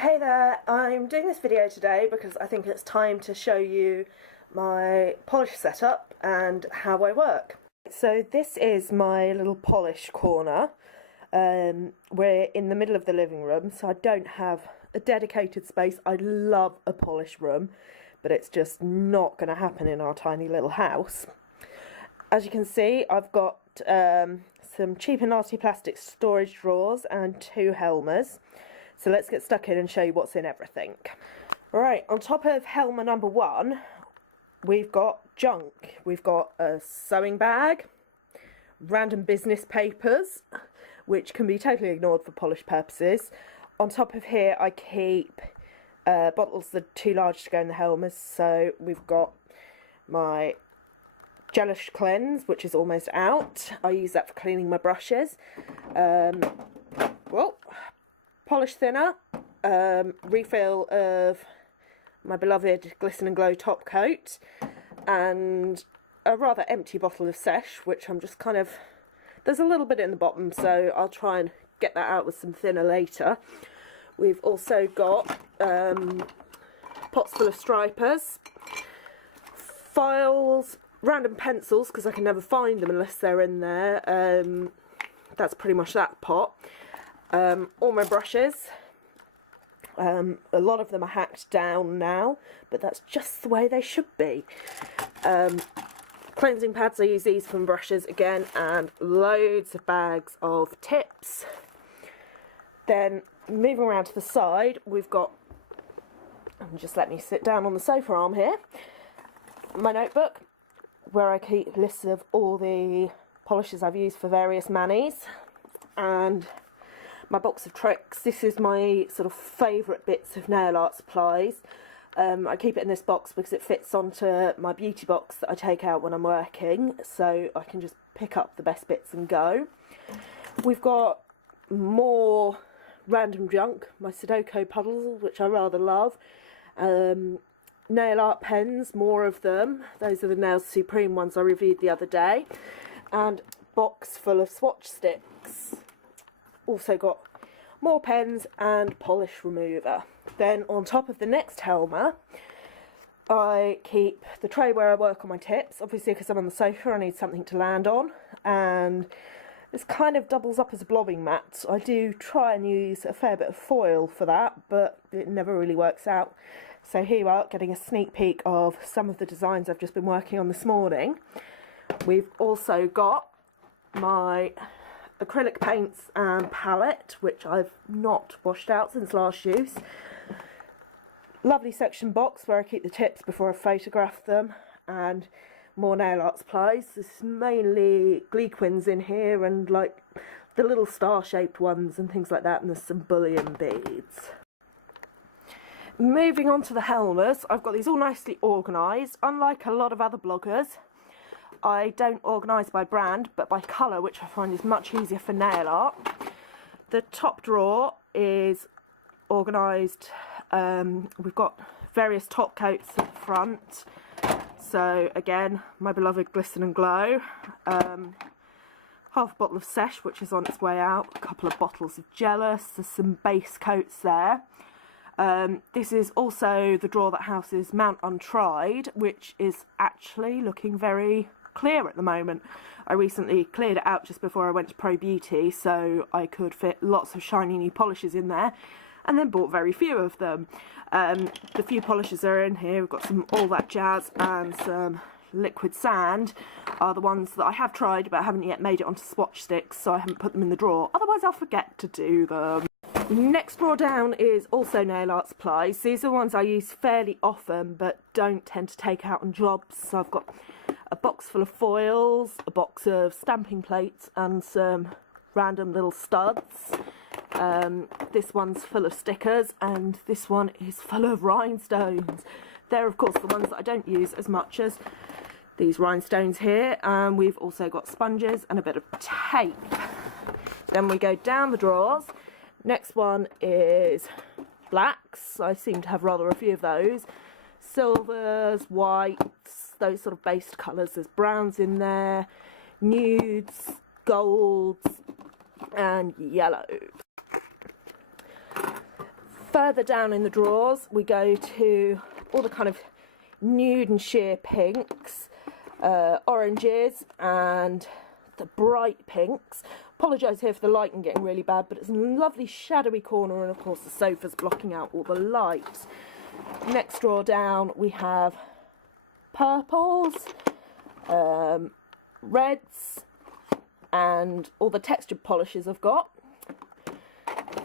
Hey there, I'm doing this video today because I think it's time to show you my polish setup and how I work. So this is my little polish corner. We're in the middle of the living room, so I don't have a dedicated space. I love a polish room, but it's just not going to happen in our tiny little house. As you can see, I've got some cheap and nasty plastic storage drawers and 2 Helmers. So let's get stuck in and show you what's in everything. Right, on top of Helmer number 1, we've got junk. We've got a sewing bag, random business papers, which can be totally ignored for polish purposes. On top of here, I keep bottles that are too large to go in the Helmers. So we've got my Gelish Cleanse, which is almost out. I use that for cleaning my brushes. Polish thinner, refill of my beloved Glisten and Glow top coat, and a rather empty bottle of Sesh, which I'm just there's a little bit in the bottom, so I'll try and get that out with some thinner later. We've also got pots full of stripers, files, random pencils, because I can never find them unless they're in there. That's pretty much that pot. All my brushes, a lot of them are hacked down now, but that's just the way they should be. Cleansing pads, I use these from brushes again, and loads of bags of tips. Then moving around to the side, we've got, just let me sit down on the sofa arm here, my notebook, where I keep lists of all the polishes I've used for various manis, and my box of tricks. This is my sort of favourite bits of nail art supplies. I keep it in this box because it fits onto my beauty box that I take out when I'm working, so I can just pick up the best bits and go. We've got more random junk, my Sudoku puzzles, which I rather love. Nail art pens, more of them. Those are the Nails Supreme ones I reviewed the other day. And box full of swatch sticks. Also got more pens and polish remover. Then on top of the next Helmer, I keep the tray where I work on my tips. Obviously, because I'm on the sofa, I need something to land on, and this kind of doubles up as a blobbing mat. I do try and use a fair bit of foil for that, but it never really works out. So here you are, getting a sneak peek of some of the designs I've just been working on this morning. We've also got my acrylic paints and palette, which I've not washed out since last use. Lovely section box where I keep the tips before I photograph them, and more nail art supplies. There's mainly Gleequins in here, and like the little star shaped ones and things like that, and there's some bullion beads. Moving on to the Helmers, I've got these all nicely organised. Unlike a lot of other bloggers, I don't organise by brand, but by colour, which I find is much easier for nail art. The top drawer is organised. We've got various top coats at the front. So again, my beloved Glisten and Glow. Half a bottle of Sesh, which is on its way out. A couple of bottles of Jealous. There's some base coats there. This is also the drawer that houses Mount Untried, which is actually looking very clear at the moment. I recently cleared it out just before I went to Pro Beauty, so I could fit lots of shiny new polishes in there, and then bought very few of them. The few polishes that are in here, we've got some All That Jazz and some Liquid Sand, are the ones that I have tried but haven't yet made it onto swatch sticks, so I haven't put them in the drawer, otherwise I'll forget to do them. Next drawer down is also nail art supplies. These are ones I use fairly often but don't tend to take out on jobs. So I've got a box full of foils, a box of stamping plates, and some random little studs. This one's full of stickers, and this one is full of rhinestones. They're of course the ones that I don't use as much as these rhinestones here. And we've also got sponges and a bit of tape. Then we go down the drawers. Next one is blacks. I seem to have rather a few of those. Silvers, whites, those sort of based colours. There's browns in there, nudes, golds, and yellows. Further down in the drawers we go to all the kind of nude and sheer pinks, oranges and the bright pinks. Apologise here for the lighting getting really bad, but it's a lovely shadowy corner, and of course the sofa's blocking out all the light. Next drawer down we have purples, reds and all the textured polishes I've got.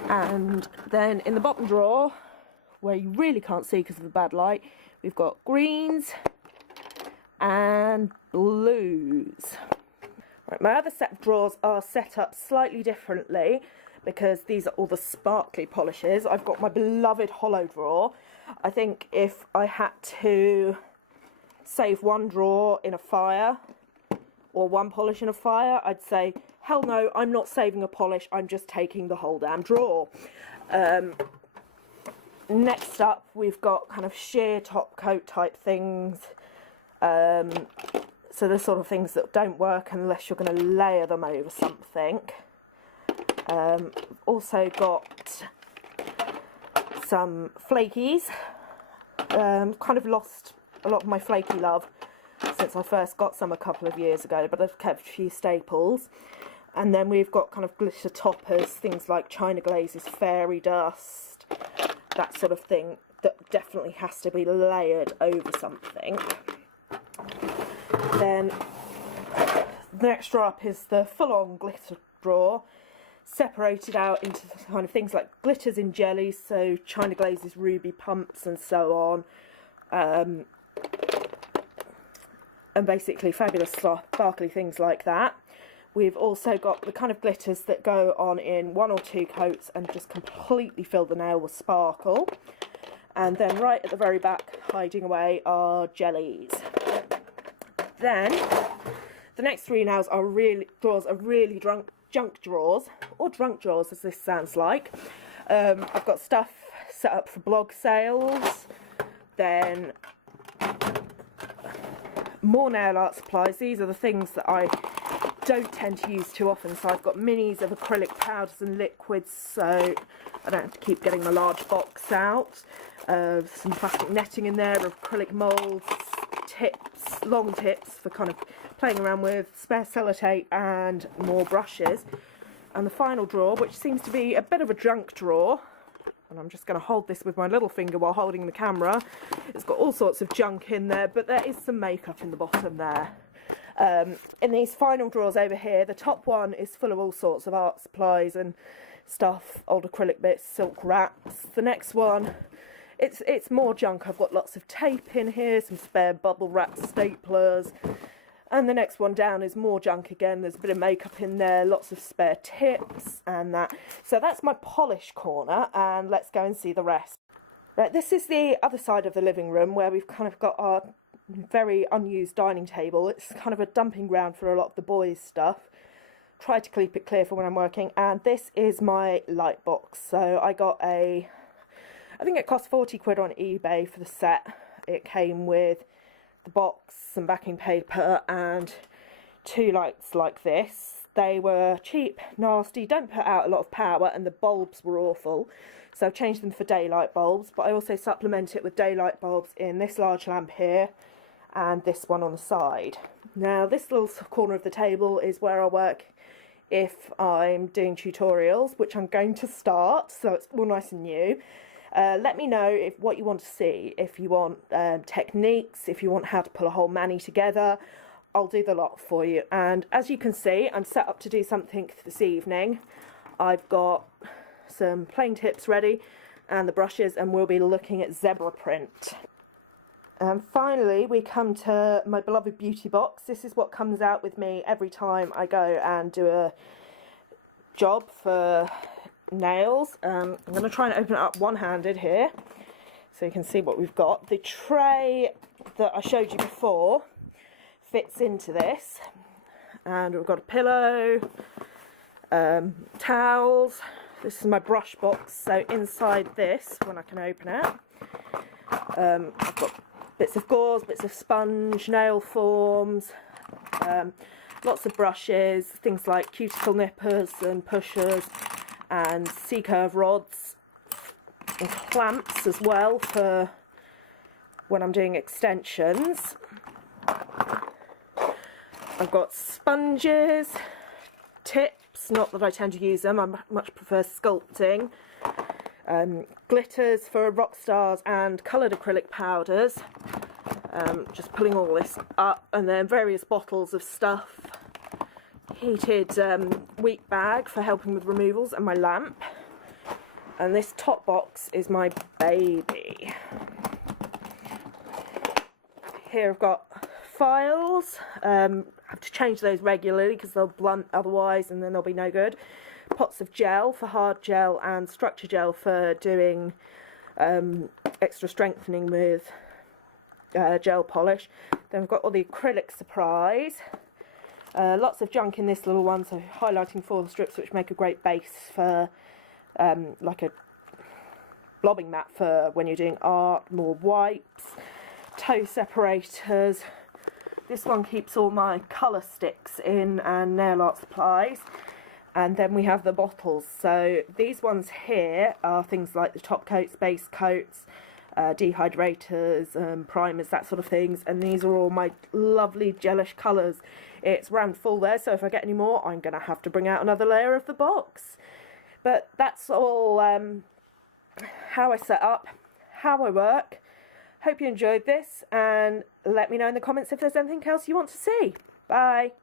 And then in the bottom drawer, where you really can't see because of the bad light, we've got greens and blues. Right, my other set of drawers are set up slightly differently because these are all the sparkly polishes. I've got my beloved hollow drawer. I think if I had to save one drawer in a fire or one polish in a fire, I'd say, hell no, I'm not saving a polish, I'm just taking the whole damn drawer. Next up, we've got kind of sheer top coat type things. So the sort of things that don't work unless you're going to layer them over something. Also got some flakies. Kind of lost a lot of my flaky love since I first got some a couple of years ago, but I've kept a few staples. And then we've got kind of glitter toppers, things like China Glazes, fairy dust, that sort of thing that definitely has to be layered over something. Then the next drawer up is the full-on glitter drawer, separated out into kind of things like glitters in jellies, so China Glazes, ruby pumps and so on, and basically fabulous sparkly things like that. We've also got the kind of glitters that go on in one or two coats and just completely fill the nail with sparkle. And then right at the very back, hiding away, are jellies. Then the next three drawers are really junk drawers, or drunk drawers as this sounds like. I've got stuff set up for blog sales, then more nail art supplies. These are the things that I don't tend to use too often, so I've got minis of acrylic powders and liquids, so I don't have to keep getting my large box out. Some plastic netting in there, acrylic moulds, tips, long tips for kind of playing around with, spare sellotape and more brushes. And the final drawer, which seems to be a bit of a junk drawer, and I'm just going to hold this with my little finger while holding the camera. It's got all sorts of junk in there, but there is some makeup in the bottom there. In these final drawers over here, the top one is full of all sorts of art supplies and stuff, old acrylic bits, silk wraps. The next one, it's more junk. I've got lots of tape in here, some spare bubble wrap staplers. And the next one down is more junk again. There's a bit of makeup in there, lots of spare tips and that. So that's my polish corner, and let's go and see the rest. Right, this is the other side of the living room where we've kind of got our very unused dining table. It's kind of a dumping ground for a lot of the boys' stuff. Try to keep it clear for when I'm working. And this is my light box. So I got I think it cost 40 quid on eBay for the set. It came with the box, some backing paper and two lights like this. They were cheap, nasty, don't put out a lot of power, and the bulbs were awful. So I've changed them for daylight bulbs, but I also supplement it with daylight bulbs in this large lamp here and this one on the side. Now this little corner of the table is where I work if I'm doing tutorials, which I'm going to start, so it's all nice and new. Let me know what you want to see, if you want techniques, if you want how to pull a whole mani together. I'll do the lot for you. And as you can see, I'm set up to do something this evening. I've got some plain tips ready and the brushes, and we'll be looking at zebra print. And finally we come to my beloved beauty box. This is what comes out with me every time I go and do a job for nails. I'm going to try and open it up one-handed here so you can see what we've got. The tray that I showed you before fits into this, and we've got a pillow, towels. This is my brush box, so inside this, when I can open it, I've got bits of gauze, bits of sponge, nail forms, lots of brushes, things like cuticle nippers and pushers and C-curve rods, and clamps as well for when I'm doing extensions. I've got sponges, tips, not that I tend to use them, I much prefer sculpting, glitters for rock stars and coloured acrylic powders, just pulling all this up, and then various bottles of stuff, heated wheat bag for helping with removals, and my lamp. And this top box is my baby. Here I've got files. I have to change those regularly because they'll blunt otherwise and then they'll be no good. Pots of gel for hard gel and structure gel for doing extra strengthening with gel polish. Then we've got all the acrylic supplies. Lots of junk in this little one, so highlighting foil strips which make a great base for like a blobbing mat for when you're doing art, more wipes, toe separators. This one keeps all my colour sticks in and nail art supplies. And then we have the bottles. So these ones here are things like the top coats, base coats, dehydrators, primers, that sort of things. And these are all my lovely gelish colours. It's round full there, so if I get any more, I'm going to have to bring out another layer of the box. But that's all how I set up, how I work. Hope you enjoyed this, and let me know in the comments if there's anything else you want to see. Bye.